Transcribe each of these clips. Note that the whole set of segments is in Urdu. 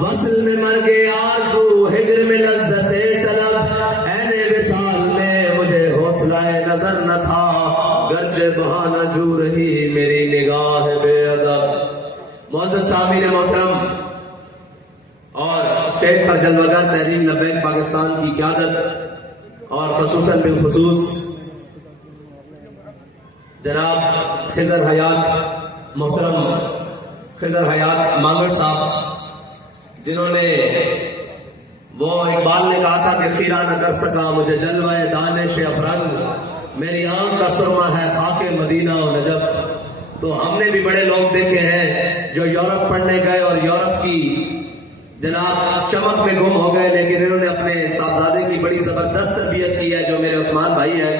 وصل میں مر گیا آرزو ہجر میں لذت طلب عین وصال میں مجھے حوصلہ نظر نہ تھا گرچہ بہانہ جو رہی میری نگاہ بے ادب۔ معزز سامعین محترم اور اسٹیج پر جلوگر تحریم لبیک پاکستان کی قیادت اور خصوصاً بالخصوص جناب خضر حیات محترم خضر حیات مانگڑ صاحب جنہوں نے وہ اقبال نے کہا تھا کہ خیرہ نہ کر سکا مجھے جلوہ دانش افرنگ میری آنکھ کا سرما ہے خاک مدینہ و نجف۔ تو ہم نے بھی بڑے لوگ دیکھے ہیں جو یورپ پڑھنے گئے اور یورپ کی جناب چمک میں گم ہو گئے، لیکن انہوں نے اپنے صاحبزادے کی بڑی زبردست تربیت کی ہے جو میرے عثمان بھائی ہیں۔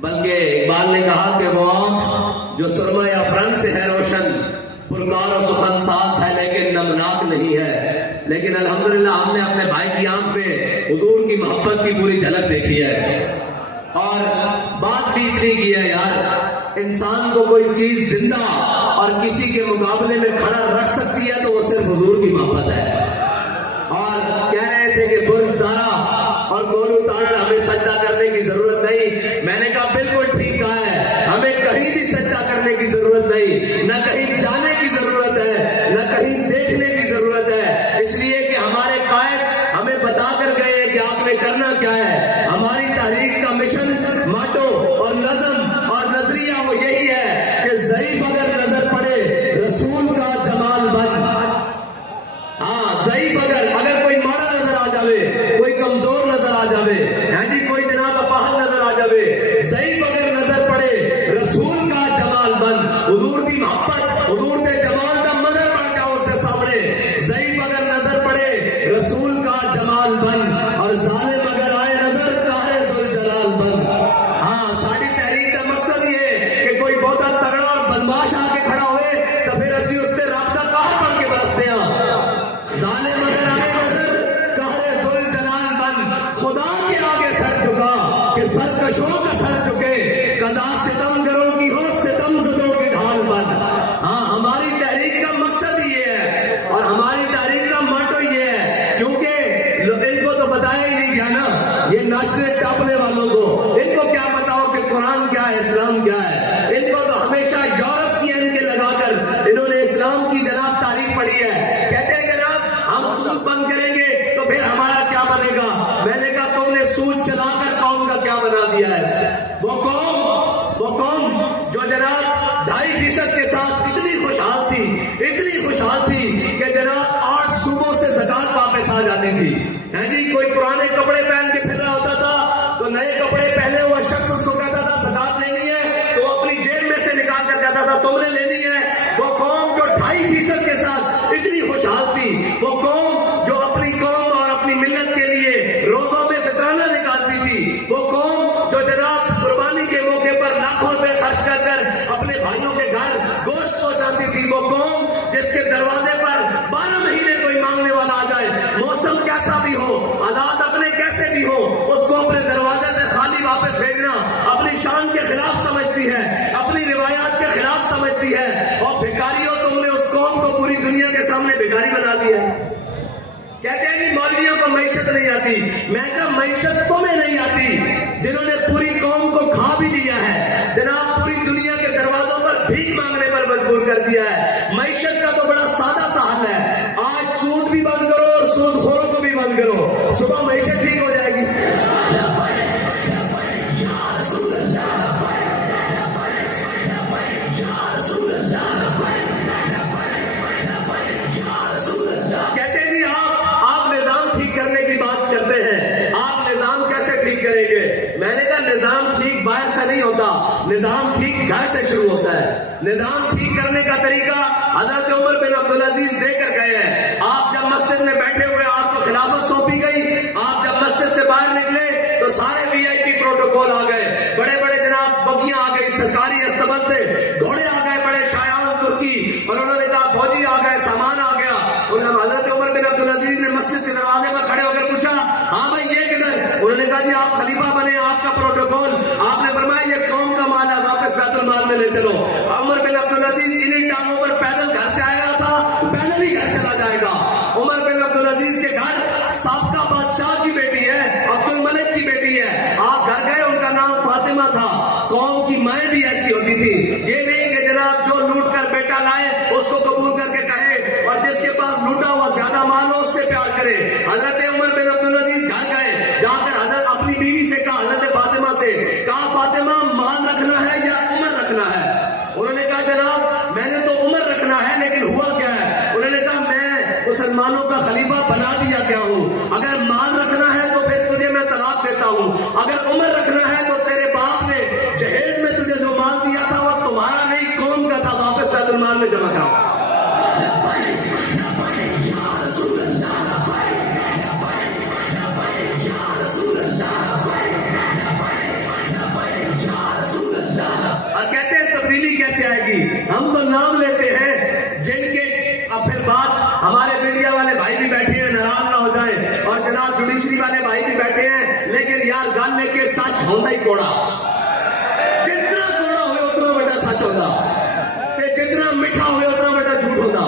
بلکہ اقبال نے کہا کہ وہ آنکھ جو سرما افرنگ سے ہے روشن پرکار و سخن ساز ہے لیکن نمناک نہیں ہے، لیکن الحمدللہ ہم نے اپنے بھائی کی آنکھ میں حضور کی محبت کی پوری جھلک دیکھی ہے۔ اور بات بھی اتنی کی ہے یار، انسان کو کوئی چیز زندہ اور کسی کے مقابلے میں کھڑا رکھ سکتی ہے تو وہ صرف حضور کی محبت ہے۔ اور کہہ رہے تھے کہ برج تارا اور گولو تارا ہمیں سجدہ کرنے کی ضرورت نہیں، میں نے کہا بالکل ٹھیک کہا ہے، ہمیں کہیں بھی سجدہ کرنے کی ضرورت نہیں، نہ کہیں جانے کی ضرورت ہے نہ کہیں دیکھنے کی ضرورت ہے، اس لیے کہ ہمارے قائد ہمیں بتا کر گئے کہ آپ نے کرنا کیا ہے۔ ہماری تحریک کا مشن ماٹو اور نظم اور نظریہ وہ یہی ہے کہ ضعیف اگر نظر پڑے رسول کا جمال بن، ہاں ضعیف اگر کوئی مارا نظر آ جاوے، کوئی کمزور نظر آ جاوے، ہاں جی کوئی جناب اپاہج نظر آ جاوے، ضعیف اگر نظر پڑے رسول کا جمال بن، حضور کی محبت حضور کے جمال کا منظر بن جاؤ اس کے سامنے، ضعیف اگر نظر پڑے رسول کا جمال بن، اور ظالم اگر آئے نظر قاہر ذوالجلال بن۔ ہاں ساری تحریک کا مقصد یہ ہے کہ کوئی بہت تگڑا اور بدماش آ کے کھڑا ہوئے تو پھر اسی اس سے رابطہ قاہر بن کے برستے ہیں۔ ظالم اگر آئے نظر قاہر ذوالجلال بن، خدا کے آگے سر جھکا کہ سرکشوں کا سر جھکے، قضا ستم گروں کی ہو ستم زدوں کے ڈھال بن۔ ہاں ہماری تحریک کا مقصد یہ ہے اور ہماری تحریک کا موٹو یہ ہے، کیونکہ ان کو تو بتایا ہی نہیں گیا نا، یہ ناشرے ٹاپنے والوں کو ان کو کیا بتاؤ کہ قرآن کیا ہے اسلام کیا ہے، ان کو تو ہمیشہ یورپ کی ان کے لگا کر انہوں نے اسلام کی جناب تاریخ پڑھی ہے، کہتے ہیں جناب ہم سود بند کریں گے تو پھر ہمارا کیا بنے گا، میں نے کہا تم نے سود چلا کر قوم کا کیا بنا دیا ہے۔ وہ قوم جو جناب 2.5% کے ساتھ اتنی خوشحال تھی کہ جناب 8 صوبوں سے زکات واپس آ جاتی تھی، ہے جی کوئی پرانے کپڑے پہن کے پھر رہا ہوتا تھا تو نئے کپڑے پہنے ہوا شخص اس کو کہتا تھا زکات لینی ہے تو وہ اپنی جیب میں سے نکال کر کہتا تھا تم نے لینی ہے۔ وہ قوم جو 2.5% کے ساتھ اتنی خوشحال تھی، وہ قوم جو اپنی قوم اور اپنی ملت کے لیے روزوں میں فطرانہ نکالتی تھی، وہ قوم جو جناب قربانی کے موقع پر لاکھوں روپے خرچ کر کر اپنے بھائیوں کے گھر گوشت پہنچاتی تھی، وہ قوم جس کے دروازے پر 12 مہینے کوئی مانگنے والا آ جائے، موسم کیسا بھی ہو، حالات اپنے کیسے بھی ہو، اس کو اپنے دروازے سے خالی واپس بھیجنا اپنی شان کے خلاف سمجھتی ہے، اپنی روایات کے خلاف سمجھتی ہے، اور بھکاریوں تم نے اس قوم کو پوری دنیا کے سامنے بھکاری بنا دیا ہے۔ کہتے ہیں کہ مولویوں کو معیشت نہیں آتی، میں کہا معیشت تمہیں نہیں آتی جنہوں نے پوری قوم کو کھا بھی لیا ہے، جناب پوری دنیا کے دروازوں پر بھیک مانگنے پر مجبور کر دیا ہے۔ معیشت کا تو بڑا سادہ سا حل ہے، آج سود بھی بند کرو اور سود خوروں کو بھی بند کرو، صبح معیشت ٹھیک ہو جائے گی۔ کہتے ہیں جی آپ نظام ٹھیک کرنے کی بات کرتے ہیں، آپ نظام کیسے ٹھیک کریں گے؟ میں نے کہا نظام ٹھیک باہر سے نہیں ہوتا، نظام ٹھیک گھر سے شروع ہوتا ہے۔ نظام ٹھیک کرنے کا طریقہ حضرت عمر بن عبدالعزیز دے کر گئے ہیں۔ آپ جب مسجد میں بیٹھے ہوئے آپ کو خلافت سونپی گئی، آپ جب مسجد سے باہر نکلے تو سارے VIP پروٹوکول آ گئے، بڑے بڑے جناب بگیاں آ گئی سرکاری استبل سے، گھوڑے آ گئے بڑے شایان ترکی، اور انہوں نے کہا فوجی آ گئے، سامان آ گیا۔ حضرت عمر بن عبدالعزیز نے مسجد کے دروازے پر کھڑے ہو کر پوچھا ہاں بھائی یہ کدھر؟ انہوں نے کہا جی آپ خلیفہ بنے، آپ کا پروٹوکول، آپ نے فرمایا یہ قوم کا مال ہے، واپس بیت المال میں لے چلو۔ عمر بن عبدالعزیز انہیں ٹانگوں پر پیدل گھر سے آیا تھا، پیدل ہی گھر چلا جائے گا۔ عمر بن عبدالعزیز کے گھر سابقہ بادشاہ کی بیٹی ہے، عبد الملک کی بیٹی ہے، آپ گھر گئے، ان کا نام فاطمہ تھا۔ قوم کی مائیں بھی ایسی ہوتی تھی، یہ نہیں کہ جناب جو لوٹ کر بیٹا لائے اس کو قبول کر کے کہے، اور جس کے پاس لوٹا ہوا زیادہ مال ہو اس سے پیار کرے۔ حضرت عمر بن عبدالعزیز گھر گئے، جا کر حضرت اپنی بیوی سے کہا، حضرت فاطمہ سے کہا، فاطمہ مال رکھنا ہے یا عمر رکھنا ہے؟ انہوں نے کہا جناب میں نے تو عمر رکھنا ہے، لیکن ہوا کیا ہے؟ انہوں نے کہا میں مسلمانوں کا خلیفہ بنا دیا گیا ہوں، اگر مال رکھنا ہے تو پھر تجھے میں طلاق دیتا ہوں، اگر عمر رکھنا ہے تو تیرے باپ نے جہیز میں تجھے جو مال دیا تھا وہ تمہارا نہیں قوم کا تھا، واپس بیت المال میں جمع کرو۔ کہتے ہیں تبدیلی کیسے آئے گی؟ ہم تو نام لیتے ہیں جن کے، اب پھر بات ہمارے میڈیا والے بھائی بھی بیٹھے ہیں، ناراض نہ ہو جائیں، اور جناب جوڈیشری والے بھائی بھی بیٹھے ہیں، لیکن یار گل لے کے سچ ہوتا ہی کوڑا، جتنا کوڑا ہوئے اتنا بڑا سچ ہوتا، جتنا میٹھا ہوئے اتنا بڑا جھوٹ ہوتا۔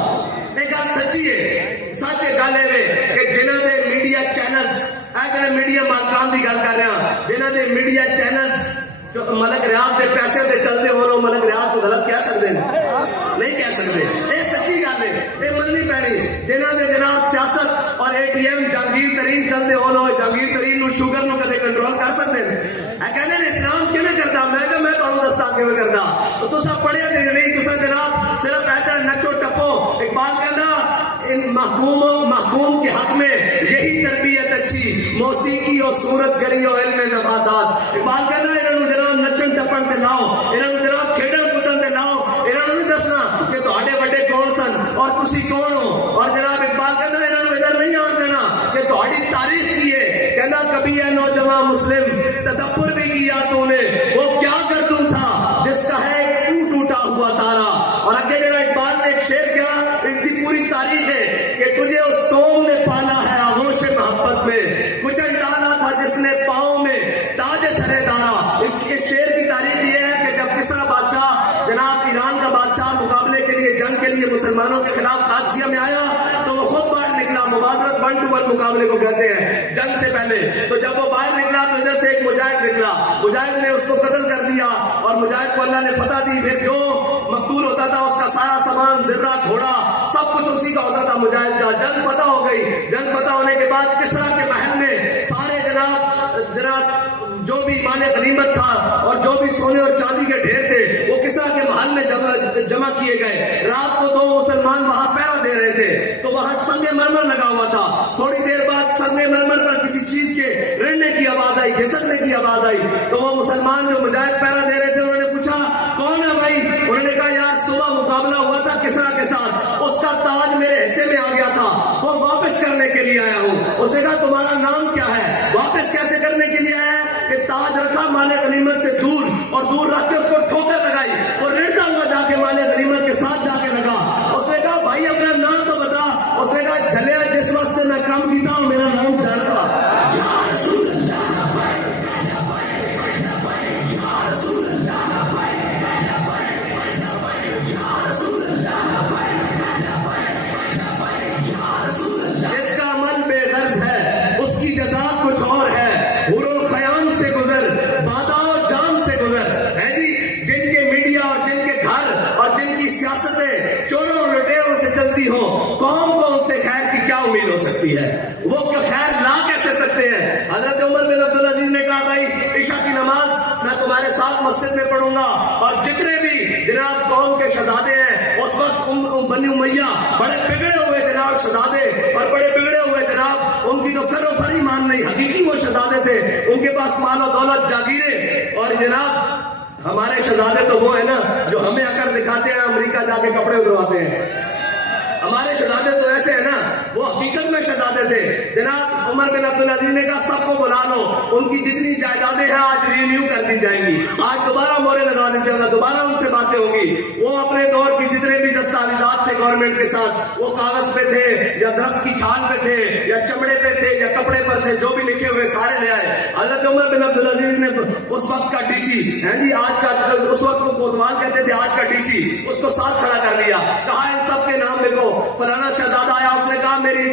یہ گل سچی ہے، سچ گل ہے کہ جنہوں نے میڈیا چینلز، اگر میڈیا مالکان کی گل کر رہا، جنہوں نے میڈیا چینلز جو ملک ریاض کے پیسے سے چلتے ہو لوگ ملک ریاض کو غلط کہہ سکتے ہیں؟ نہیں کہہ سکتے، یہ سچی گل ہے، یہ مننی پینی۔ جنہوں نے جناب سیاست اور اے ٹی ایم جہانگیر ترین چلتے ہو لوگ جہانگیر ترین نو شوگر نو کدے کنٹرول کر سکتے ہیں؟ کہنے اسلام کیویں کرتا؟ میں کہ میں تمہیں دستا کیویں کرتا، تو تصا پڑھیا نہیں، تصا جناب صرف ایسا نچو ٹپو۔ اقبال کہنا ان محکوم کے حق میں یہی تربیت اچھی، موسیقی اور صورت گری اور علم نباتات۔ اقبال کہنا انہوں نے جناب نچن ٹپن تے لاؤ، انہوں نے جناب کھیڈن کودن تے لاؤ، انہوں نے نہیں دسنا کہ تہاڈے بڑے کون سن اور تسی کون ہو۔ اور جناب اقبال کہنا انہوں نے ادھر نہیں آن دینا کہ تہاڈی تاریخ کی ہے، کہنا کبھی ہے نوجوان مسلم تدبر بھی کیا تو نے، وہ کیا کر تم تھا جس کا ہے ٹوٹا ہوا تارا۔ اور اگے جناب اقبال نے ایک شعر کیا، اس کی پوری تاریخ ہے کہ تجھے اس قوم نے پالا ہے آغوش محبت میں، کچل ڈالا تھا جس نے پاؤں میں تاج سرے دارا۔ اس شعر کی تاریخ یہ ہے کہ جب کسرا بادشاہ جناب ایران کا بادشاہ مقابلے کے لیے جنگ کے لیے مسلمانوں کے خلاف قادسیہ میں آیا تو وہ خود باہر نکلا، مباشرت 1 to 1 مقابلے کو کہتے ہیں جنگ سے پہلے۔ تو جب وہ باہر نکلا تو ادھر سے ایک مجاہد نکلا، مجاہد نے اس کو قتل کر دیا اور مجاہد کو اللہ نے فتح دی۔ پھر جو مقتول ہوتا تھا اس کا سارا سامان، زرہ، گھوڑا، سب کچھ اسی کا ہوتا تھا مجاہد کا۔ جنگ فتح ہو گئی، جنگ فتح ہونے کے بعد کسرا کے محل میں سارے جناب جو بھی مال غنیمت تھا اور جو بھی سونے اور چاندی کے ڈھیر تھے وہ کسرا کے محل میں جمع کیے گئے۔ رات کو 2 مسلمان وہاں پہرا دے رہے تھے تو وہاں سنگ مرمر لگا ہوا تھا، تھوڑی دیر بعد سنگ مرمر پر کسی چیز کے رڑنے کی آواز آئی، گھسکنے کی آواز آئی، تو وہ مسلمان جو مجاہد پہرا دے رہے تھے انہوں نے پوچھا کون ہے بھائی؟ انہوں نے کہا یار صبح مقابلہ ہوا تھا کسرا کے ساتھ، اس کا تاج میرے حصے میں آ گیا تھا، وہ واپس کرنے کے لیے آیا ہوں۔ اس نے کہا تمہارا نام کیا ہے؟ واپس کیسے کرنے کے لیے آیا کہ تاج رکھا مال غنیمت سے دور اور دور رکھ کے اس کو ٹھوکر لگائی اور رڑتا ہوا جا کے مال غنیمت کے ساتھ جا کے لگا۔ اس نے کہا بھائی اپنا نام تو بتا۔ اس نے کہا جلیا جس وقت سے میں کام کیتا ہوں میرا نام جانتا۔ جس کا عمل بے غرض ہے اس کی جزا کچھ اور ہے، حور خیام سے گزر بادا و جام سے گزر ہے جی۔ جن کے میڈیا اور جن کے گھر اور جن کی سیاستیں چوروں اور لٹیروں سے چلتی ہوں، قوم کو ان سے خیر کی کیا امید ہو سکتی ہے؟ وہ خیر لا کیسے سکتے ہیں؟ حضرت عمر بن عبدالعزیز نے کہا بھائی عشاء کی نماز میں تمہارے ساتھ مسجد میں پڑھوں گا، اور جتنے بھی جناب قوم کے شہزادے ہیں اس وقت بنی امیہ بڑے بگڑے ہوئے جناب شہزادے اور بڑے بگڑے ہوئے جناب، ان کی تو کر و فری مان نہیں، حقیقی وہ شہزادے تھے، ان کے پاس مال و دولت جاگیریں، اور جناب ہمارے شہزادے تو وہ ہے نا جو ہمیں اکڑ دکھاتے ہیں امریکہ جا کے کپڑے اترواتے ہیں۔ ہمارے شہزادے تو ایسے ہیں نا، وہ حقیقت میں شہزادے تھے۔ جناب عمر بن عبدالعزیز نے کہا سب کو بلا لو، ان کی جتنی جائیدادیں ہیں آج رینیو کر دی جائیں گی، آج دوبارہ مورے لگا دی جائے گا، دوبارہ ان سے باتیں ہوں گی۔ وہ اپنے دور کی جتنے بھی دستاویزات تھے گورنمنٹ کے ساتھ، وہ کاغذ پہ تھے یا درخت کی چھال پہ تھے یا چمڑے پہ تھے یا کپڑے پر تھے، جو بھی لکھے ہوئے سارے لے آئے۔ حضرت عمر بن عبدالعزیز نے اس وقت کا ڈی سی ہے جی، آج کا اس وقت کو کوتوال کہتے تھے، آج کا ڈی سی، اس کو ساتھ کھڑا کر لیا، کہا ان سب کے نام لکھو۔ فلانا شہزادہ آیا، اس نے کہا میری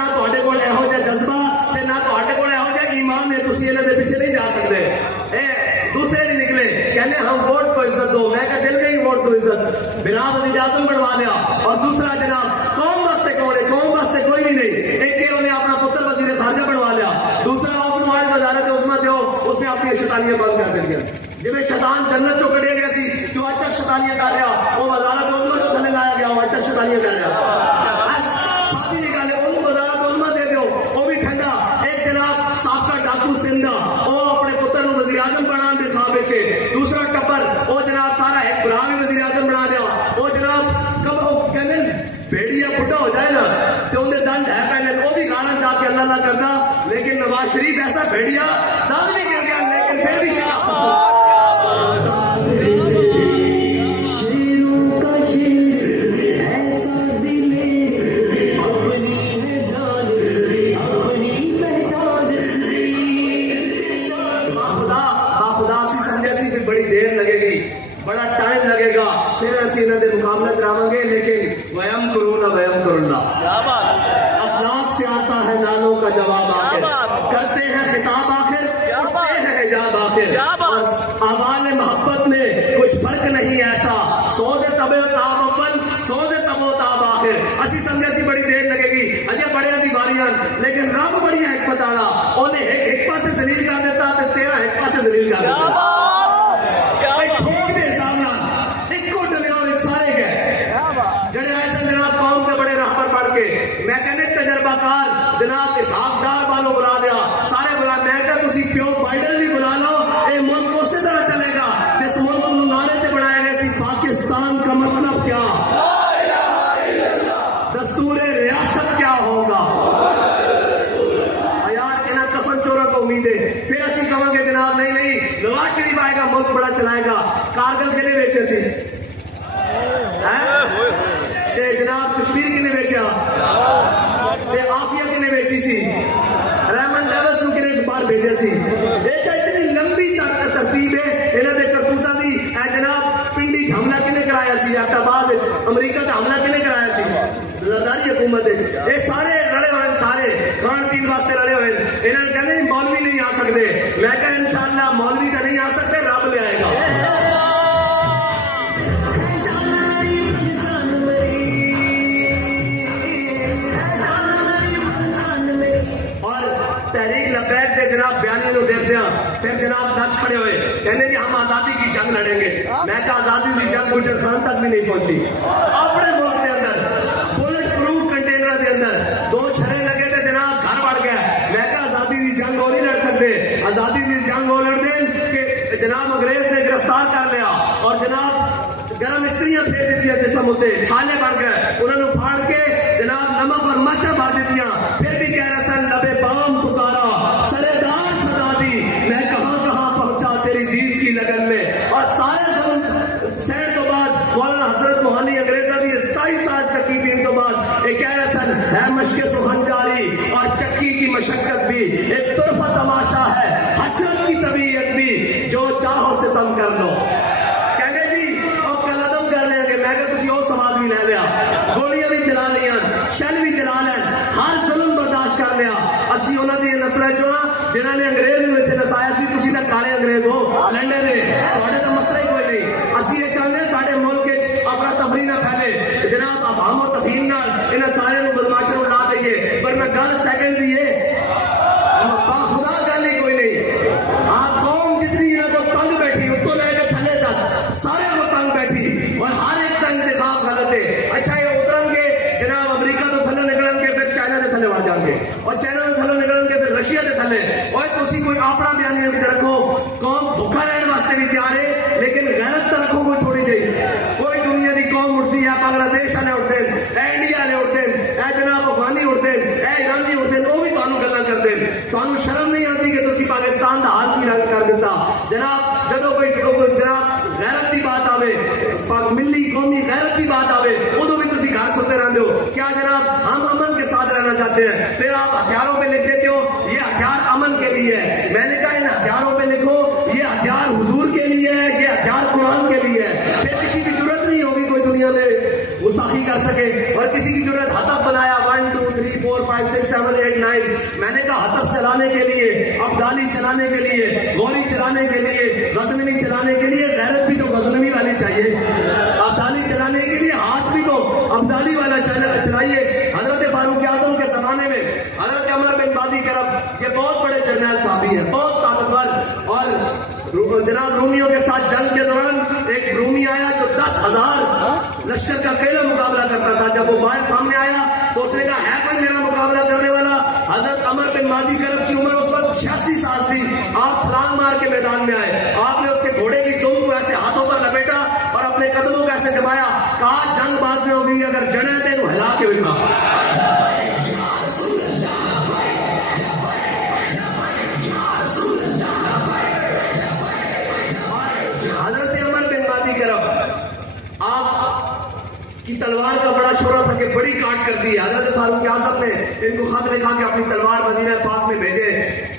نہ تہاڈے کول یہو جہا جذبہ تے نہ تہاڈے کول یہو جہا ایمان ہے، تسی انہاں دے پیچھے نہیں جا سکتے. دوسرے نہیں نکلے کہنے ہم ووٹ کو عزت دو. میں کہا دل گئی ووٹ کو عزت، بنا وزیر اعظم بنوا لیا. اور دوسرا جناب قوم واسطے کون ہے؟ قوم واسطے کوئی بھی نہیں. ایک کہ انہیں اپنا پتر وزیر خارجہ بنوا لیا، دوسرا اس معاہد وزارت عظمیٰ دیو، اس نے اپنی شیطانیاں بند کر دیا. جی شیطان جنت چو کٹے گیا سی جو اج تک شیطانیاں کر رہا، وہ وزارت عظمیٰ تو تھلے لایا گیا، وہ اج تک شیطانیاں کر رہا. سادی نکالے ان وزارت عظمیٰ دے دیو، وہ بھی ٹھنڈا. ایک جناب سابقہ ڈاکو سندھا، وہ اپنے پتر نو وزیر اعظم بنا دے خواب وچ. دوسرا ٹبر وہ جناب سارا ایک برا بھی وزیر اعظم بنا دیا. وہ جناب کب وہ کہنے بھیڑیا بڈھا ہو جائے نا تو انہیں دند ہے پہلے، وہ بھی گانا جا کے اللہ نہ کرتا. لیکن نواز شریف ایسا بھیڑیا دند نہیں گر گیا لیکن پھر بھی شکا. بڑی دیر لگے گی، بڑا ٹائم لگے گا، پھر اسی انہوں نے مقابلہ کراؤں گے. لیکن ویم کرنا ویم کرنا اخلاق سے آتا ہے نالوں کا جواب. آخر کرتے ہیں خطاب، آخر اٹھتے ہیں حجاب. آخر اور اعمال محبت میں کچھ فرق نہیں ایسا، سوز تب تاب اول سوز تب و تاب. آخر اسی سمجھے سی بڑی دیر لگے گی، اجے بڑے دی باریاں، لیکن رب بڑی حکمت والا، انہیں ایک پاسے ذلیل کر دیتا تے تیرا ایک پاسے ذلیل کر دیتا. میں کہنے تجربہ کار جناب اسحاق ڈار والوں بلا دیا، سارے بلا. میں کہ تسی پیو بائیڈن بھی بلا لو، یہ ملک اسی طرح چلے گا. اس ملک کو نعرے سے بنایا گیا سی پاکستان کا مطلب کیا، دستور ریاست کیا ہوگا. یار کہنا کفن چوروں کو امید ہے. پھر اسی کہیں گے جناب نہیں نہیں نواز شریف آئے گا ملک بڑا چلائے گا. کارگل کے لیے بیچے سی جناب، کشمیر کی نے بیچا، آفیہ کی نے بیچی سی، ریمن ڈیوس کی نے باہر بھیجا سی. ایک اتنی لمبی ترتیب ہے انہوں نے کرتوتا دی. جناب پنڈی حملہ کنے کرایا سی، آباد امریکہ کا حملہ کنے کرایا سی، زرداری حکومت. یہ سارے رلے ہوئے، سارے کھان پین واسطے رلے ہوئے. انہوں نے کہنے مولوی نہیں آ سکتے. میں کہا انشاءاللہ مولوی کا نہیں آ سکتے، رب لے آئے گا. تحریک لبیک کے جناب بیانی نو دیکھتے ہیں، پھر جناب نچ کھڑے ہوئے کہنے کہ ہم آزادی کی جنگ لڑیں گے. میں کہا آزادی کی جنگ گلجستان تک بھی نہیں پہنچی. اپنے ملک کے اندر بلٹ پروف کنٹینر کے اندر 2 چھرے لگے تھے جناب، گھر بڑھ گیا. میں کہا آزادی کی جنگ وہ نہیں لڑ سکتے. آزادی کی جنگ وہ لڑ دیں کہ جناب انگریز نے گرفتار کر لیا اور جناب گرم استریاں پھیر دیتی جسم ہوتے چھالے بڑھ گئے، انہوں نے پھاڑ کے جناب نمک اور مرچا بھر دیتی. پھر بھی کہہ رہا سن لبے بام پکارا سرے دار سدا دی، میں کہاں کہاں پہنچا تیری دین کی لگن میں. اور سارے سین تو بعد مولانا حضرت موہانی انگریزہ بھی 27 سال چکی پین تو بعد یہ کہہ رہا سن ہے مشق سخن جاری اور چکی کی مشقت بھی ایک طرفہ تماشا ہے، حسرت کی طبیعت بھی جو چاہو ستم کر لو. کہنے جی اور قلم کر لیں گے. میں کہ کسی اور سوال بھی لے لیا، گولیاں بھی چلا لیا، شل بھی چلا لیں، ہر ظلم برداشت کر لیا. اسی انہوں نے نسل جو جنہوں نے انگریز میں اتنے نسایا سی، تسی تک کالے انگریز ہو لنڈن نے، سارے تو مسئلہ ہی کوئی نہیں. اسی یہ چاہتے ہیں سارے ملک اپنا تفریح نہ پھیلے جناب، افہام و تفہیم نہ انہیں سارے کو بدماشوں لا دئیے. پر میں گل سیکنڈ دیے باخدا گل ہی کوئی نہیں. آپ قوم جتنی انہیں کو تنگ بیٹھی اتو لے کے تھلے تک سارے کو تنگ بیٹھی اور ہر ایک کا انتخاب غلط ہے. اچھا یہ اترن گے جناب امریکہ تو تھلے نکلن کے پھر چائنا کے تھلے بڑھ جان گے اور چائنا کے تھلے نکلن کے پھر رشیا کے تھلے. اور تسی کوئی اپنا بیانی بھی رکھو، قوم بھوکا رہنے واسطے بھی تیار ہے لیکن غیرت تو رکھو کوئی تھوڑی جی. کوئی دنیا کی قوم اٹھتی ہے، بنگلہ دیش والے اٹھتے ہیں، انڈیا والے اٹھتے ہیں، اے جناب افغانی اٹھتے ہیں، اے ایرانی اٹھتے ہیں، وہ بھی تمہیں گلا کرتے ہیں. تمہیں شرم نہیں آتی کہ تسی پاکستان کا حال کی رنگ کر دیتا. جناب جدو کوئی جناب غیرت کی بات آئے، ملی قومی غیرت کی بات آئے، ادو بھی تسی گھر سوتے رہتے ہو. کیا جناب ہم امن کے ساتھ رہنا چاہتے ہیں؟ پھر آپ ہتھیاروں پہ لکھ دیتے ہو یہ ہتھیار امن کے لیے ہے. میں نے کہا ان ہتھیاروں پہ لکھو یہ ہتھیار حضور کے لیے ہے، یہ ہتھیار قرآن کے لیے ہے. پھر کسی کی ضرورت نہیں ہوگی کوئی دنیا میں گستاخی کر سکے. اور کسی کی ضرورت ہدف بنایا 1 2 3 4 5 6 کا ہتف چلانے کے لیے، ابدالی چلانے کے لیے، غوری چلانے کے لیے، غزنوی چلانے کے لیے غیرت بھی تو غزنوی والی چاہیے، ابدالی چلانے کے لیے ہاتھ بھی تو ابدالی والا چلائیے۔ حضرت فاروق اعظم کے زمانے میں حضرت عمر بن بادی کرب یہ بہت بڑے جرنیل صحابی ہیں، بہت طاقتور، اور جناب رومیوں کے ساتھ جنگ کے دوران ایک رومی آیا جو 10,000 لشکر کا اکیلا مقابلہ کرتا تھا۔ جب وہ باہر سامنے آیا تو اس نے کہا ہے کون میرا مقابلہ کرنے والا؟ حضرت عمر بن بادی کرب کی عمر اس وقت 86 سال تھی۔ آپ چھلانگ مار کے میدان میں آئے، آپ نے اس کے گھوڑے کی دم کو ایسے ہاتھوں پر لپیٹا اور اپنے قدموں کو ایسے دبایا، کہا جنگ بعد میں ہوگی، اگر جڑے تھے تو ہلا کے بٹھا۔ تلوار کا بڑا شورا تھا کہ بڑی کاٹ کر دی۔ حضرت فاروق اعظم نے ان کو خط لکھا کہ اپنی تلوار مدینہ پاک میں بھیجے۔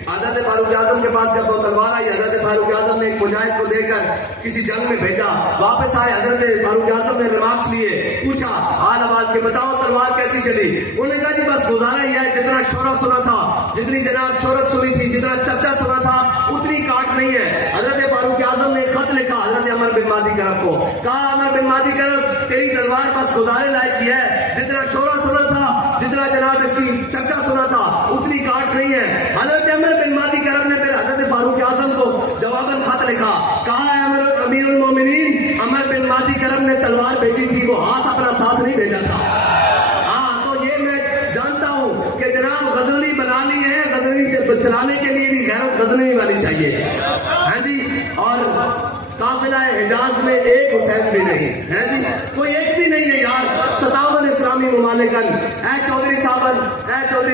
حضرت فاروق اعظم کے پاس جب وہ تلوار آئی، حضرت فاروق اعظم نے ایک مجاہد کو دے کر کسی جنگ میں بھیجا، واپس آئے، حضرت فاروق اعظم نے ریمارکس لیے، پوچھا حال آباد کے بتاؤ تلوار کیسی چلی؟ انہوں نے کہا جی بس گزارا ہی ہے، جتنا شورا سنا تھا، جتنی جناب شہرت سنی تھی، جتنا چرچا سنا تھا، اتنی کاٹ نہیں ہے۔ حضرت فاروق اعظم نے خط لکھا حضرت عمر بن مادی کرب کو، کہا عمر بن مادی کرب تیری تلوار بس گزارے لائق کی ہے، جتنا شورا سنا تھا، جتنا جناب اس کی چرچا سنا تھا، اتنی کاٹ نہیں ہے۔ حضرت عمر بن مادی کرب نے پھر حضرت فاروق اعظم کو جواباً خط لکھا، کہا ہے امیر المومنین عمر بن مادی کرب نے تلوار بھیجی تھی، وہ ہاتھ اپنا ساتھ نہیں بھیجا تھا۔ ہاں تو یہ میں جانتا ہوں کہ جناب غزنوی بنا لی ہے، غزنوی چلانے کے لیے بھی غیرت غزنوی والی چاہیے، ہے جی۔ اور قافلہ حجاز میں ایک حسین بھی نہیں ہے جی، کوئی ایک بھی نہیں ہے یار۔ 57 اسلامی ممالکن اے چودھری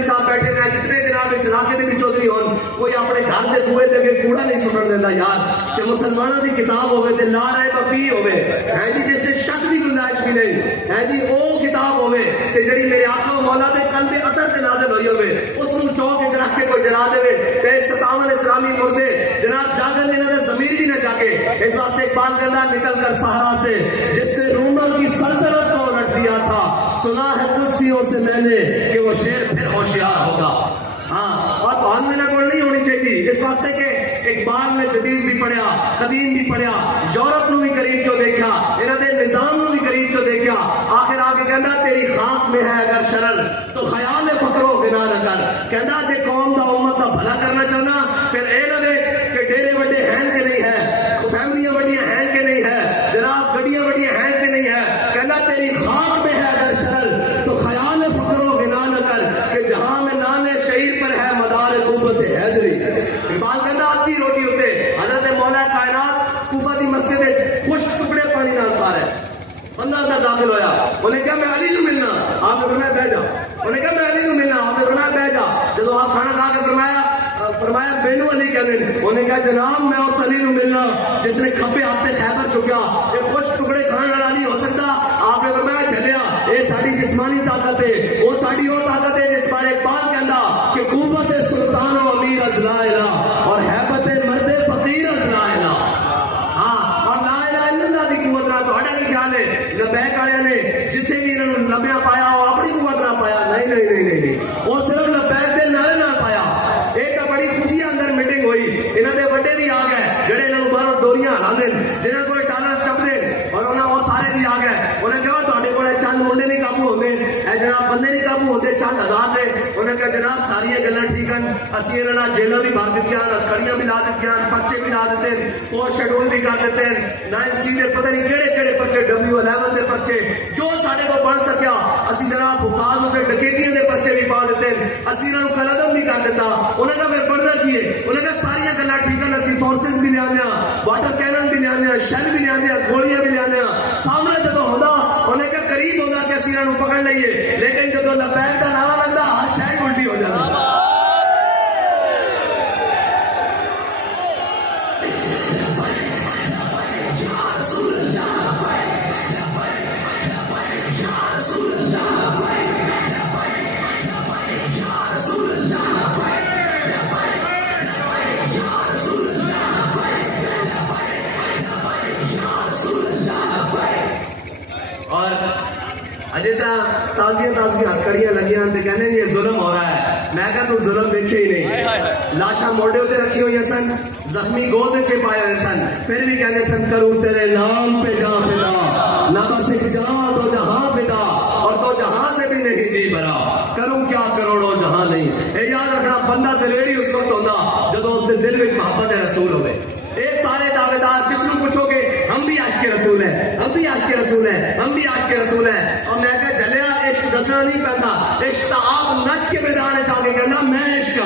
صاحب بیٹھے ہیں، جتنے جناب اس علاقے بھی چودھری ہون، کوئی اپنے گھر کے کنویں دے کے کوڑا نہیں سٹن دیتا یار، کہ مسلمانوں کی کتاب ہوئے تے لا رہے بفی ہوئے ہے جی، جس سے شک کی گنجائش بھی نہیں ہے جی، وہ کتاب ہوئے کہ جڑی میرے آقا مولا دے قلب اطہر تے نازل ہوئی ہوئے، اس کو چوک وچ رکھ کے کوئی جلا دے تے 57 اسلامی مردے جناب جاگن انہاں دے ضمیر بھی نہ جاگے۔ اس واسطے اقبال کہنا نکل کر صحرا سے جس نے رومل کی سلطنت کو الٹ دیا تھا، سنا ہے قدسیوں سے میں نے کہ وہ شیر پھر ہوشیار ہوگا۔ ہاں اور تو ہم میں نہ کوئی نہیں ہونی چاہیے، اس واسطے کہ اقبال نے جدید بھی پڑھیا، قدیم بھی پڑھیا، یورپ نو بھی قریب چو دیکھا، انہوں نے نظام نو بھی قریب چو دیکھا، آخر آ کے کہنا تیری خاک میں ہے اگر شرر تو خیال فکر و بنا نہ کر، کہنا جے قوم دا امت دا بھلا کرنا چاہنا پھر اے نہ دیکھ کہ ڈیرے وڈے ہیں کہ نہیں ہے، فیملیاں بڑیاں ہیں کہ نہیں ہے، جناب گڈیاں بڑیاں ہیں کہ نہیں ہے، کہنا تیری خاک میں ہے اگر شرر تو خیال فکر و بنا نہ کر کہ جہاں میں نان شہیر پر ہے مدار قوت حیدری۔ اقبال کہنا آتی روٹی ہوتے حضرت مولا کائنات کوفہ دی مسجد خشک ٹکڑے پانی نال پا رہے، بندہ اندر داخل ہویا، انہیں کہا میں علی کو ملنا، آپ نے فرمایا بیٹھ جا، انہیں کہا میں علی کو ملنا، آپ نے فرمایا بیٹھ جا، جب آپ کھانا کھا کے فرمایا بینو علی کہنے، انہیں کہا جناب میں اس علی کو ملنا جس نے کھپے ہاتھے خیبر چکیا، یہ خوش ٹکڑے کھانے والا نہیں ہو سکتا۔ آپ نے فرمایا چلیا یہ ساری جسمانی طاقت ہے، وہ ساری وہ طاقت ہے جس پر اقبال کہنا کہ قوت سلطان و امیر از لا الہ اور حیبت مرد فقیر از لا الہ۔ ہاں اور لا الہ الا اللہ دی قوت نہ تو کی خیال ہے لبیک والے نے جتنے بھی انہوں نے لبیا پایا وہ اپنی قوت نہ پایا، نہیں نہیں نہیں نہیں نہیں، وہ صرف لبیک دے نعرے نہ پایا۔ ایک بڑی خفیہ اندر میٹنگ ہوئی، انہوں نے بڑے بھی آ گئے جڑے انہوں باہر ڈوریاں ہلا دیں، جنہوں کوئی ڈالر چپ دیں، اور انہوں وہ سارے بھی آ گئے، انہیں کہا تھوڑے کو چند منڈے نہیں قابو ہوتے، اے جناب بندے نہیں قابو ہوتے، چند ہزار دے، انہیں کہا جناب ساری گلاں ٹھیک ہیں، اسی انہوں جیلوں بھی بھر دیتی ہیں، کڑیاں بھی لا دیتی ہیں، پرچے بھی لا دیتے ہیں، پوسٹ شیڈول بھی کر دیتے ہیں، 9C دے پتہ نہیں کہڑے کہڑے پرچے، W11 دے پرچے، جو سارے کو بن سکیا اسی جناب حفاظ ہو کے ڈکیتیاں دے پرچے بھی پا دیتے ہیں، اسی انہوں قلعدم بھی کر دیتا، انہیں کہا میں پڑھ رہا کیے، انہیں کہا ساری گلاں ٹھیک ہیں، اسی فورسز بھی لے آنے، واٹر کینن بھی لے آنے، شیل بھی لے آنے، گولیاں بھی لے آنے، سامنے جدو ہوتا انہیں کہا قریب ہوگا کہ اسی انہوں پکڑ لئیے، لیکن جدو لبیک کا نعرہ لگتا ہر شاید الٹی ہو جاتا۔ اور اجے تازیاں ہتھکڑیاں لگی ہیں تو کہنے یہ ظلم ہو رہا ہے، میں کہا تو ظلم دیکھے ہی نہیں. لاشاں موڑے ہوتے رکھی ہوئی سن, زخمی گود میں پائے ہوئے سن, پھر بھی کہتے سن کروں تیرے نام پہ جا فدا, نہ بس ایک جہاں تو جہاں فدا, اور تو جہاں سے بھی نہیں جی بھرا, کروں کیا کروڑوں جہاں نہیں. اے یاد رکھنا بندہ دلیری اس وقت ہوتا جب اس کے دل میں محبت رسول ہوئے. اے سارے دعوے دار جس کو پوچھو گے ہم بھی عاشق رسول ہیں, ہم بھی عاشق رسول ہیں, ہم بھی عاشق رسول ہیں. اور میں کہ جلیا عشق دسنا نہیں پہنتا, عشق تو آپ نچ کے بیدار چاہ کے کہنا میں عشق.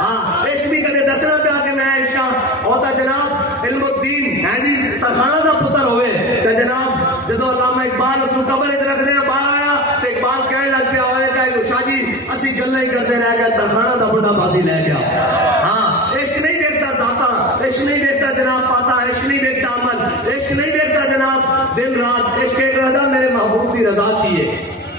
ہاں عشق بھی کدے دسنا پیا کہ میں عشق ہوتا. جناب علم الدین ہے جی ترخانہ کا پتر ہوئے تو جناب جدو علامہ اقبال اس کو قبر ادھر رکھنے باہر آیا تو اقبال کہنے لگ پیا ہوئے کہ شاہ جی اسی گلا ہی کرتے رہ گئے, ترخانہ کا بڑا بازی لے گیا. ہاں عشق نہیں دیکھتا ذاتا, عشق نہیں دیکھتا جناب پاتا, عشق نہیں دیکھتا عمل, عشق نہیں دیکھتا جناب دن رات. عشق ایک رضا میرے محبوب کی رضا کی ہے.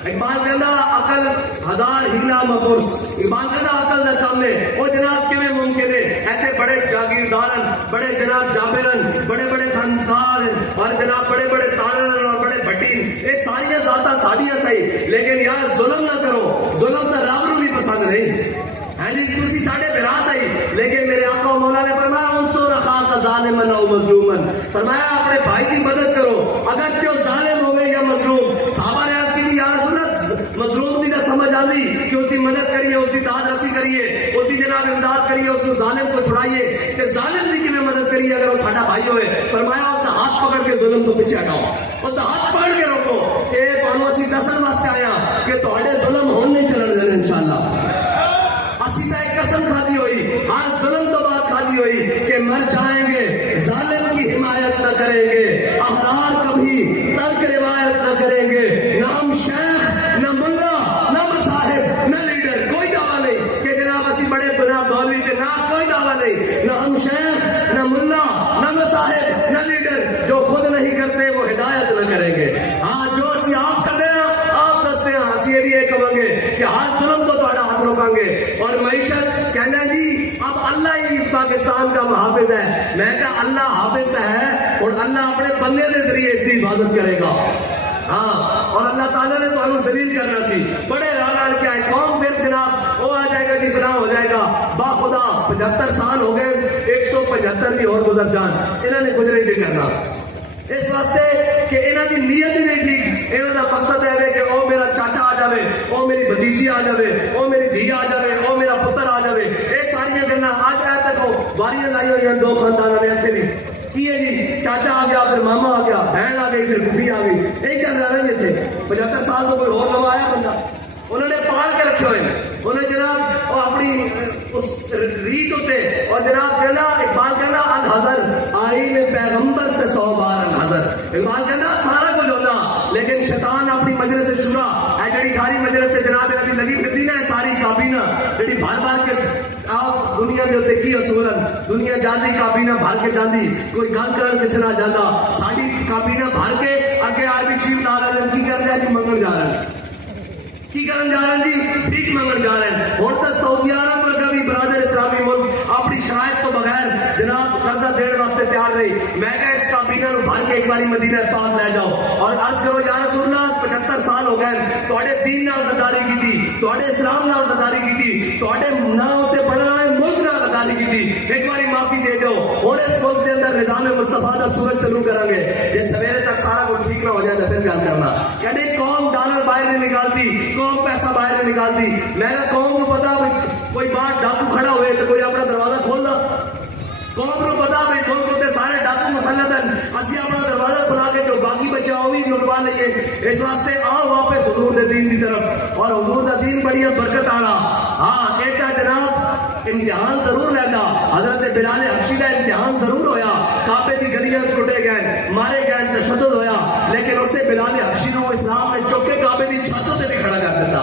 اقبال کہنا عقل ہزار ہیلا مپرس, اقبال کہنا عقل نہ کام ہے وہ جناب کیویں ممکن ہے. ایسے بڑے جاگیردارن, بڑے جناب جابرن, بڑے بڑے خاندان اور جناب بڑے بڑے تارن اور بڑے بھٹین, یہ ساری ذاتاں ساڈیاں صحیح, لیکن یار ظلم نہ کرو, ظلم تو رب نوں بھی پسند نہیں. ہاں جی تسی ساڈے بھرا صحیح, لیکن میرے آقا و مولا نے فرمایا انصر اخاک ظالما او مظلوما, فرمایا اپنے بھائی کی مدد کرو اگر جو ظالم ہوئے یا مظلوم. صحابہ نے عرض کی یا رسول اللہ مظلوم کی نہ سمجھ آتی کہ اس کی مدد کریے, اس کی داد رسی کریے, اس کی جناب امداد کریے, اس کو ظالم کو چھڑائیے. کہ ظالم کی میں مدد کریے اگر وہ ساڈا بھائی ہوئے. فرمایا اس کا ہاتھ پکڑ کے ظلم کو پیچھے ہٹاؤ, اس کا ہاتھ پکڑ کے روکو. کہ تمہیں اسی دسن واسطے آیا کہ تھوڑے ظلم ہون نہیں چلن دینے انشاءاللہ. اسی طرح ایک قسم کھادی ہوئی, ہر ظلم تو بات کھادی ہوئی کہ مر جائیں گے, ظالم کی حمایت نہ کریں گے, احرار کبھی ترک روایت نہ کریں گے. نہ ہم شیخ, نہ ملا, نہ مصاحب, نہ لیڈر, کوئی دعویٰ نہیں کہ جناب اسی بڑے جناب مولوی کے نام, کوئی دعویٰ نہیں. نہ ہم شیخ, نہ ملا, نہ مصاحب, نہ لیڈر. جو خود نہیں کرتے وہ ہدایت نہ کریں گے. ہاں جو اسی آپ کرتے ہیں آپ دستے ہیں, اسی بھی یہ کہیں گے کہ ہر ظلم تو تھوڑا ہاتھ روکیں گے. اور معیشت کہنا جی اب اللہ ہی اس پاکستان کا محافظ ہے. میں کہا اللہ حافظ ہے اور اللہ اپنے بندے کے ذریعے اس کی حفاظت کرے گا. ہاں اور اللہ تعالیٰ نے تو ہمیں ذلیل کرنا سی. بڑے رال کے آئے قوم, پھر جناب وہ آ جائے گا جی فلاں ہو جائے گا. با خدا 75 سال ہو گئے, 175 بھی اور گزر جان, انہوں نے کچھ نہیں کرنا. اس واسطے کہ انہوں کی نیت ہی نہیں تھی. انہوں کا مقصد ہے کہ او میرا چاچا آ جائے, او میری بھتیجی آ جائے, او میری دھی آ جائے, او میرا پتر آ جائے. یہ ساری گلا آج آئے تک واریاں لائی ہوئی ہیں دو خاندانوں نے اتنے بھی کی ہے جی. چاچا آ گیا, پھر ماما آ گیا, بہن آ گئی, پھر پھوپھی آ گئی. یہی چل رہا ہے جی. 75 سال تو کوئی اور نہ آیا بندہ, انہوں نے پال کے رکھے ہوئے. انہوں نے جناب وہ اپنی اس ریت ہوتے اور جناب کہنا اقبال کہنا الحضر آئین پیغمبر سے 100 بار الحضر. اقبال کہنا سارا کچھ ہوتا لیکن شیطان اپنی مجلس شورا ہے جڑی ساری مجلس سے جناب انہوں لگی پھرتی نا, ساری کابینہ جڑی بار بار کے آپ دنیا کے اتنے کی اصولن دنیا جاندی کابینہ بھر کے جاندی, کوئی گل کرن کسی نہ جانا. ساری کابینہ بھر کے اگے آرمی چیف لا رہے ہیں کی کر رہے ہیں, منگل جا رہے ہیں, کی کرن جا رہے ہیں جی, ٹھیک منگل جا رہے ہیں. ہوں تو سعودی عرب پر کبھی برادر اسلامی ملک اپنی شاید تو بغیر جناب قرضہ دینے واسطے تیار نہیں. میں کہ اس کابینہ کو بھر کے ایک باری مدینہ پاک لے جاؤ اور عرض کرو یا رسول اللہ 75 سال ہو گئے تھوڑے دین نال غداری کی تھی, تھوڑے اسلام نال غداری کی تھی, تھوڑے نہ ہوتے بڑھنے والے ملک نال غداری کی تھی, ایک باری معافی دے دو. اور اس ملک کے اندر نظام مصطفیٰ کا سورج چلو کریں گے. یہ سویرے تک سارا کچھ ٹھیک نہ ہو جائے تو پھر بیان کرنا. یعنی قوم ڈالر باہر نہیں نکالتی, قوم پیسہ باہر نہیں نکالتی. میں نے قوم کو پتا کوئی باہر ڈاکو کھڑا ہوئے تو کوئی اپنا دروازہ کھول دو. قوم کو پتا بھائی ملک ہوتے سارے ڈاکو مسلط ہیں, اسی اپنا دروازہ کھلا کے جو باقی بچے وہ بھی اٹھوا لئیے. اس واسطے آؤ واپس حضور دے دین کی طرف, اور حضور دا دین بڑی برکت آنا. ہاں ایک جناب امتحان ضرور رہتا. حضرت بلال حبشی کا امتحان ضرور ہویا, کعبے کی گلیاں ٹوٹے گئے, مارے گئے, تشدد ہویا, لیکن اسے بلال حبشی کو اسلام نے چوک کے کعبے کی چھتوں سے بھی کھڑا کر دیتا.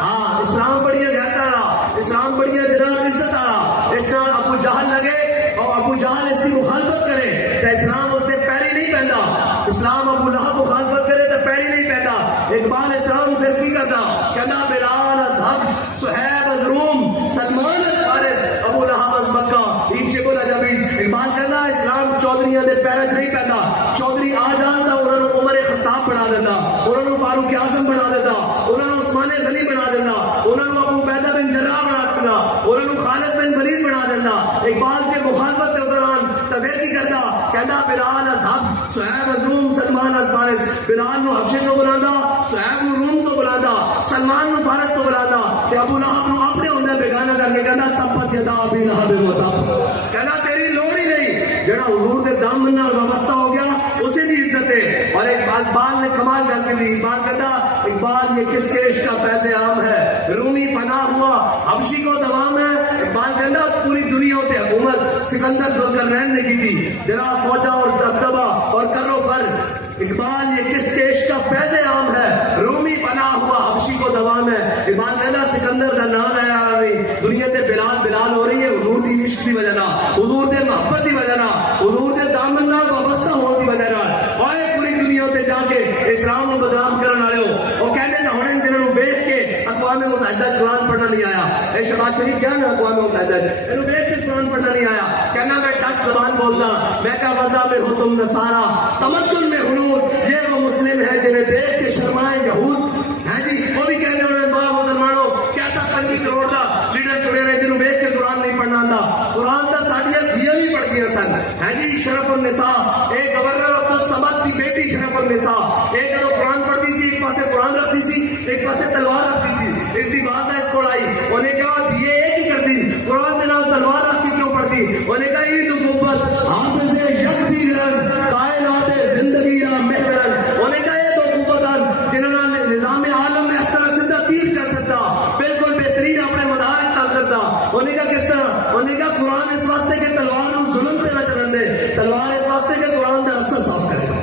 ہاں اسلام بڑی گہتا رہا, اسلام بڑی جناب عزت آ رہا. اسلام ابو جہل لگے اور ابو جہل اس کی مخالفت کرے تو اسلام اس نے پیری نہیں پہنتا. اسلام ابو لہب مخالفت کرے تو پیری نہیں پہنتا. اقبال اسلام پھر کی کرتا, کہنا بلال از حبش, صہیب از روم, سلمان از فارس, ابو لہب از مکہ, ایچے کو نجابیس. اقبال کہنا اسلام چودھریاں دے پیرس نہیں پہنتا. چودھری آ جانتا انہوں نے عمر خطاب بنا دیتا, انہوں نے فاروق اعظم بنا دیتا, انہوں نے عثمان غنی بنا دیتا, انہوں نے ابو عبیدہ بن جراح صہیب روم سلمان از فارس بلال نو حبشے تو بلادا صہیب نو روم تو بلادا سلمان نو فارس تو بلادا کہ ابو لہب نو اپنے ہوندے بیگانہ کر کے کہندا تبت یدا ابی لہب وتب کہنا تیری لوڑ ہی نہیں جڑا حضور دے دامن نال وابستہ ہو گیا اسے دی عزت ہے. اور اقبال نے کمال کر کے دی. اقبال کہتا اقبال یہ کس کے عشق کا فیض عام ہے رومی فنا ہوا حبشی کو دوام ہے. اقبال کہتا پوری دنیا پہ حکومت سکندر ذوالقرنین نے کی تھی جرا فوجا اور دبدبا اور کرو فر. اقبال یہ کس کے عشق کا فیض عام ہے رومی پناہ ہوا حبشی کو دوام ہے. اقبال کہنا سکندر کا نام ہے دنیا تے بلال بلال ہو رہی ہے حضور دی عشق دی وجہ حضور دے محبت دی وجہ حضور دے دامن نال وابستہ ہونے دی وجہ اور پوری دنیا تے جا کے اسلام کو بدنام کرنے والے ہو وہ کہتے ہیں ہن جنہاں نوں دیکھ کے اقوام متحدہ قرآن پڑھنا نہیں آیا. اے شہباز شریف کیا نا اقوام متحدہ انہوں دیکھ کے قرآن پڑھنا نہیں آیا. کہنا میں ڈچ زبان بولتا میں کہا وضع میں ہو تم نصارا تمدن میں حنود یہ وہ مسلم ہے جنہیں دیکھ کے شرمائے یہود ہیں جی وہ بھی کہنے والے مسلمانوں کیسا 25 کروڑ کا لیڈر چڑے رہے جنہوں دیکھ کے قرآن نہیں پڑھنا آتا. قرآن کا ساڈیاں دھیاں بھی پڑھ گیا سن ہے جی. شرف النساء ایک گورنر عبد الصمد کی بیٹی شرف النساء ایک جب قرآن پڑھتی سی ایک پاسے قرآن رکھتی سی ایک پاسے تلوار رکھتی سی. اس کی بات ہے اس کو آئی انہیں کہا یہ ایک ہی کرتی قرآن کے نام تلوار رکھ کے کیوں پڑھتی. انہیں کہا عید قوت حافظ یک بیرن کائنات زندگی را محورن. انہیں کہا یہ دو قوتان جنہوں نے نظام عالم میں اس طرح سیدھا تیر چل سکتا بالکل بہترین اپنے مدار چل سکتا. انہیں کہا کس طرح انہیں کہا قرآن اس واسطے کہ تلوار نو ظلم پہ نہ چلن دے تلوار اس واسطے کہ قرآن کا رستہ صاف کرے.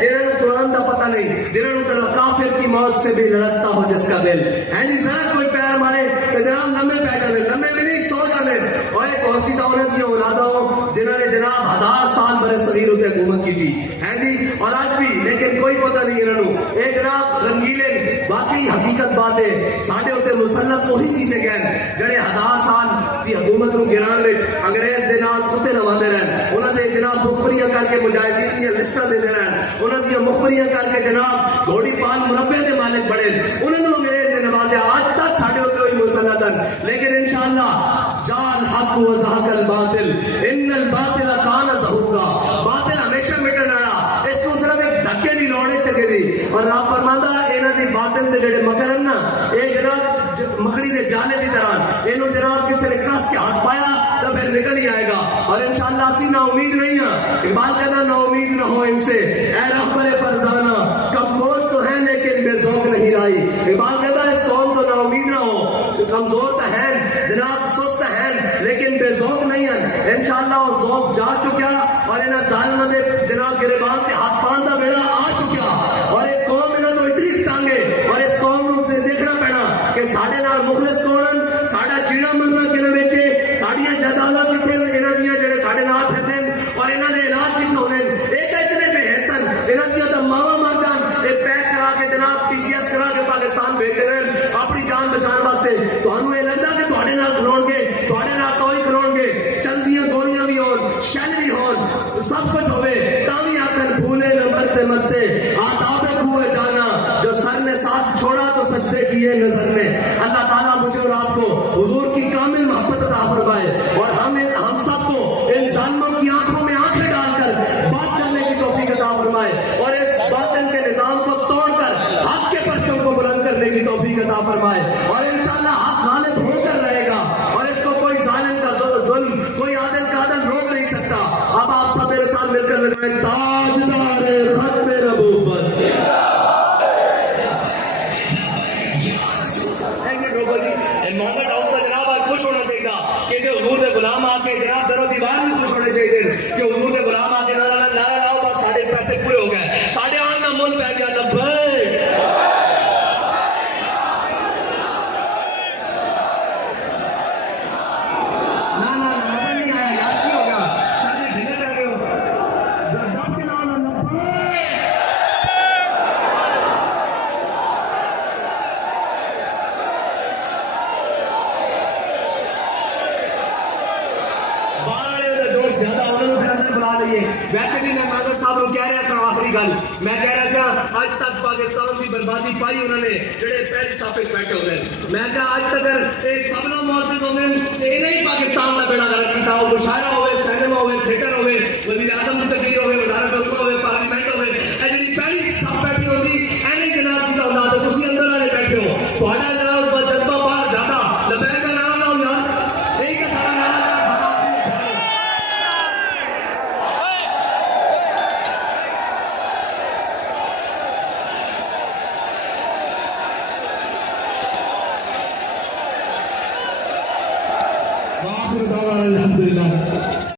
جنہوں قرآن کا پتہ نہیں جنہوں کافر کی موت سے بھی لڑستا ہو جس کا دل ہے جی ذرا کوئی پیر مارے کہ جناب لمبے پہ جانے لمبے بھی نہیں سو جانے. اور ایک اور سی دولت کی اولادہ ہو جنہوں نے جناب 1000 سال برے صغیر ہوتے حکومت کی تھی ہے جی اور آج بھی لیکن کوئی پتہ نہیں انہوں ایک جناب رنگیلے باقی حقیقت بات ہے ساڈے ہوتے مسلط وہی کیتے گئے جڑے 1000 سال کی حکومت کو گران وچ انگریز دے نال کتے لواندے رہن انہاں دے جناب مخبریاں کر کے مجاہدین دی لسٹاں دیندے رہن انہاں دی مخبریاں کر کے جناب گھوڑی پان مربے دے مالک بڑے انہوں نے انگریز نے نوازیا آج تک ساڈے ہوتے ہوئی مسلط ہیں. لیکن انشاءاللہ جال حق و زہق الباطل ان الباطل کان زہوقا باطل ہمیشہ مٹن والا اس کو صرف ایک دھکے دی لوڑ چکے دی. اور رب فرماندا انہاں دی باطل دے جڑے مگر ہیں نا اے جناب مکڑی دے جالے دی طرح اینوں جناب کسی نے کس کے ہاتھ پایا تو پھر نکل ہی آئے گا. اور انشاءاللہ اسی نا امید نہیں ہیں. اقبال کہنا نا امید نہ ہو ان سے اے رہبر فرزانہ کمزور تو ہے لیکن بے ذوق نہیں لائی. اقبال کہتا اس قوم کو نا امید نہ ہو کمزور تو ہے جناب سست ہے لیکن بے ذوق نہیں ہے. انشاءاللہ وہ ذوق جا چکا اور انہیں ظالمہ دے جناب گریبان کے ہاتھ پان دا بیڑا آ چکا. اور ایک قوم انہیں تو اتنی تانگے اور اس قوم کو دیکھنا پینا کہ ساڑھے نال مخلص کون ساڑھا جیڑا مرنا کنہ بیچے ساڑھیاں جدالہ کتنے انہوں دیا جڑے ساڑھے نال پھرتے اور انہوں نے علاج کتنے ہونے ایک اتنے بے حسن انہوں دیا تو ماما مر جان ایک پیک کرا کے جناب پی سی ایس کرا کے پاکستان بھیجتے رہے اپنی جان بچان واسطے. تو ہمیں یہ لگتا کہ تھوڑے نال کھلوڑ گے تھوڑے نال کوئی کھلوڑ گے چل دیاں گولیاں بھی ہون شل بھی ہون سب کچھ ہوئے تاوی آکر بھولے نہ مرتے مرتے آداب کوئے جانا جو سر نے ساتھ چھوڑا تو سجدے کیے نظر میں. اللہ تعالیٰ مجھے اور آپ کو حضور کی کامل محبت عطا فرمائے اور ہم سب کو ان ظالموں کی آنکھوں میں آنکھیں ڈال کر بات کرنے کی توفیق عطا فرمائے اور اس باطل کے نظام کو توڑ کر حق کے پرچم کو بلند کرنے کی توفیق عطا فرمائے. اور انشاءاللہ حق غالب ہو کر رہے گا اور اس کو کوئی ظالم کا ظلم کوئی عادل کا عدل روک نہیں سکتا. اب آپ سب میرے ساتھ مل کر لگائیں تاجدار ختم نبوت. محمد ہاؤس کا جناب آج خوش ہونا چاہیے کہ حضور کے غلام آ کے جناب در و دیوار بھی خوش ہونے چاہیے کہ حضور کے غلام آ کے نعرہ لاؤ بس ساڑھے پیسے پورے ہو گئے ساڑھے آن کا مول پہ گیا لبیک. ویسے بھی میں مانگر صاحب کو کہہ رہا سا آخری گل میں کہہ رہا سا آج تک پاکستان کی بربادی پائی انہوں نے جڑے پہلے صافے بیٹھے ہوتے ہیں. میں کہا آج تک ایک سب نو معزز ہوتے ہیں انہیں پاکستان کا بیڑا گرک کیا وہ مشاعرہ ہوئے سینما ہوئے تھیٹر ہوئے وزیر اعظم کی تقریر ہوئے وزارت علما ہوئے پارلیمنٹ ہوئے اے جی پہلی سب بیٹھی ہوتی اینی جناب کی اولاد ہے تسی اندر والے بیٹھے ہو تہاڈا جناب جذبہ باہر زیادہ لبیک کا نام لاؤ یار یہی کا سارا نام واخر دعوانا الحمد لله